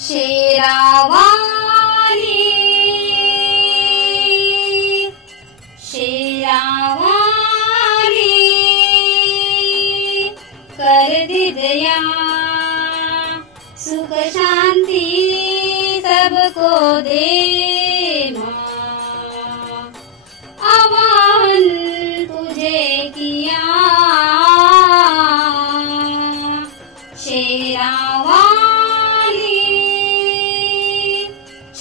शेरावाली शेरावाली कर दे दया सुख शांति सबको दे माँ। आह्वान तुझे किया शेरावाली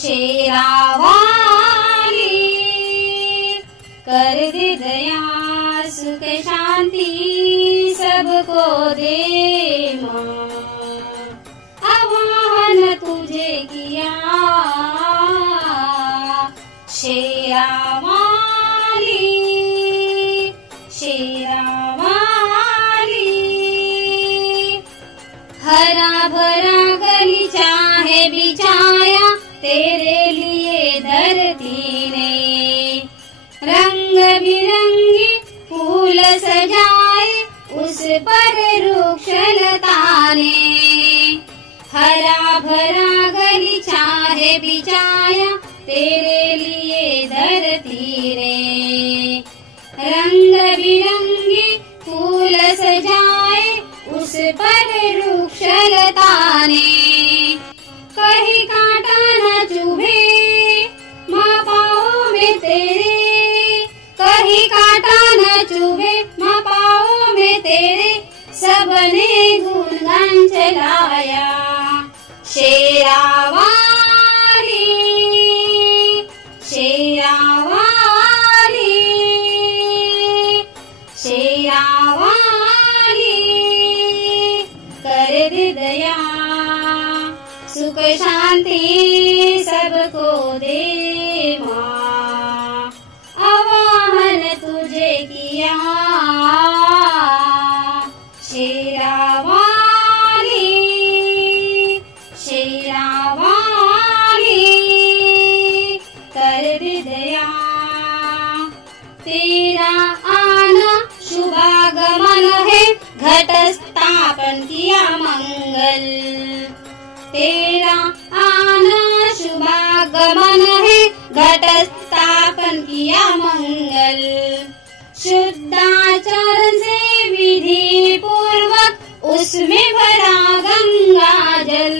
शेरावाली कर दे दया सुख शांति सबको दे माँ। आह्वान तुझे किया शेरावाली शेरावाली। हरा भरा गलीचा है बिछाया तेरे लिए धरती ने, रंग बिरंगी फूल सजाए उस पर वृक्षलता ने। हरा भरा गलीचा है बिछाया तेरे लिए धरती ने, रंग बिरंगी फूल सजाए उस पर वृक्षलता ने। कहीं कांटा न चुभे माँ पाँव में तेरे, कहीं कांटा न चुभे माँ पाँव में तेरे, सबने गुणगान चलाया शेरावाली शेरावाली शेरावाली कर दे दया सुख शांति सबको दे माँ। आह्वान तुझे किया शेरावाली शेरावाली कर दे दया। तेरा आना शुभागमन है घट स्थापन किया मंगल, तेरा आना शुभागमन है घट स्थापन किया मंगल। शुद्धाचरण से विधि पूर्वक उसमें भरा गंगा जल,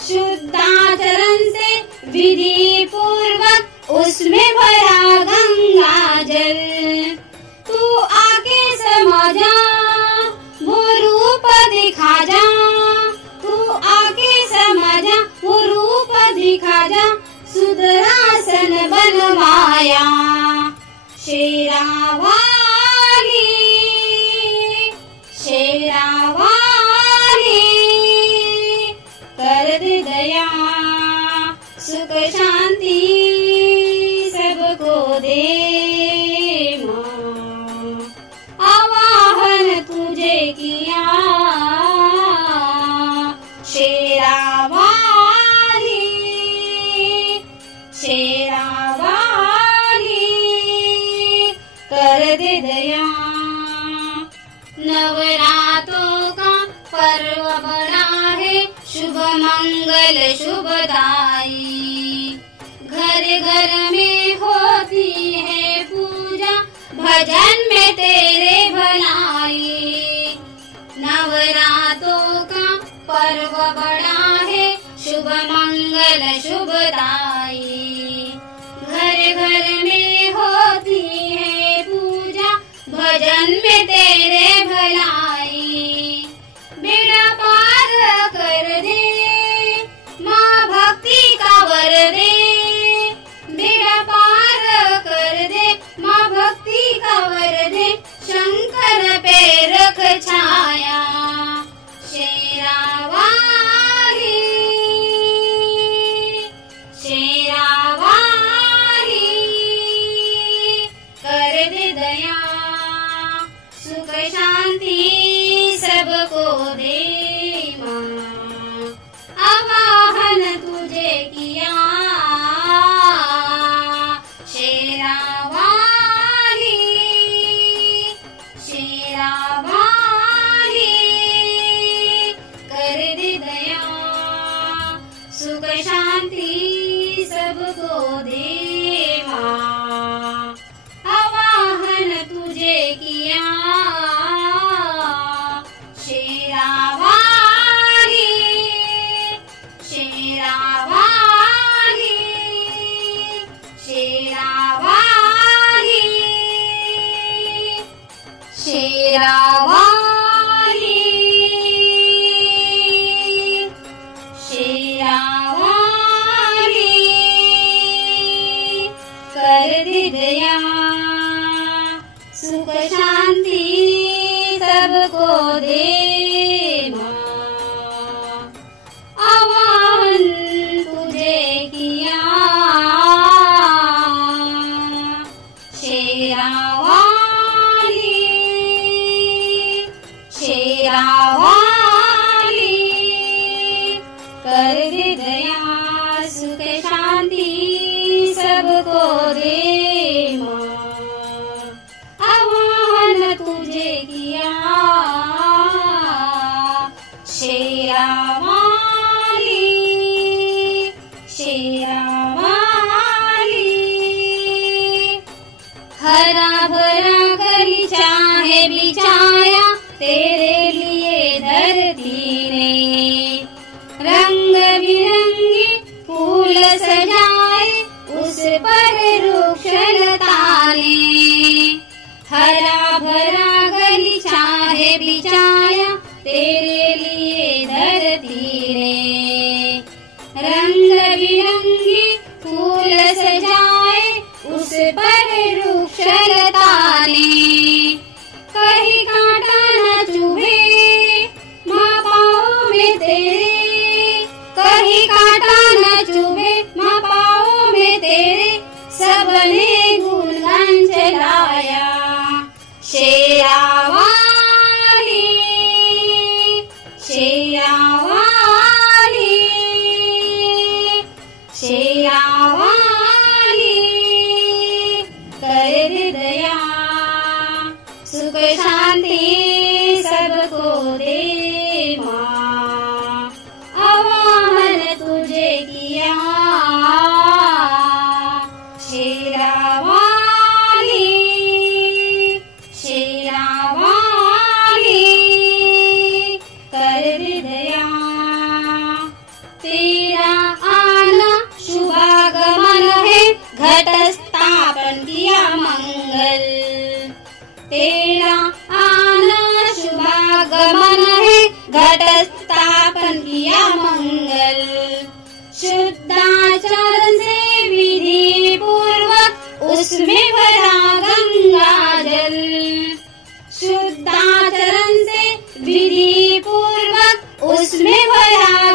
शुद्धाचरण से विधि पूर्वक उसमें भरा गंगा जल। तू आके समा जा वो रूप दिखा जा, तू आके समा जा वो रूप दिखा जा, सुदरासन बनवाया शेरावाली शेरावाली कर दे दया सुख शांति सबको दे माँ। आह्वान तुझे किया शेरावाली शेरावाली कर दे दया। नवरात्रों का पर्व बड़ा है शुभ मंगल शुभदाई, घर घर में होती है पूजा भजन में तेरे भलाई। नवरात्रों का पर्व बड़ा है शुभ मंगल शुभदाई, घर घर में होती है पूजा भजन में तेरे भलाई। बेड़ा पार कर दे माँ भक्ति का वर दे, बेड़ा पार कर दे माँ भक्ति का वर दे, शंकर पे रख छाया शेरावाली शेरावाली कर दे दया सुख शांति सबको दे माँ। आह्वान तुझे किया शेरावाली शेरावाली कर दे दया सुख शांति सबको दे माँ। आवाहन तुझे किया शेरा वाली, शेरा वाली, शेरा वाली, शेरा वाली, शेरा वाली, कर दे दया सुख शांति सबको दे माँ। आवाहन तुझे किया शेरा वाली, शेरा वाली, कर दे दया सुख शांति सबको दे माँ। आवाहन तुझे किया शेरा वाली, शेरा वाली, हरा भरा गलीचा है बिछाया तेरे लिए धरती ने, रंग बिरंगी फूल सजाए उस पर वृक्ष लता ने। हरा भरा गलीचा है बिछाया तेरे लिए धरती ने, रंग बिरंगी फूल सजाए उस पर वृक्ष लता ने। कहीं कांटा न चुभे माँ पाँव में तेरे, कहीं कांटा न चुभे माँ पाँव में तेरे, सबने गुणगान चलाया शेरा वाली, शेरा वाली, शेरा वाली, कर दे दया सुख शांति सबको दे माँ। आवाहन तुझे किया शेरा वाली, शेरा वाली, कर दे दया तेरा आना शुभागमन है, घट स्थापन किया मंगल। तेरा आना शुभागमन है, घट स्थापन किया मंगल। शुद्धाचरण से विधि पूर्वक उसमें भरा गंगा जल, शुद्धाचरण से विधि पूर्वक उसमें भरा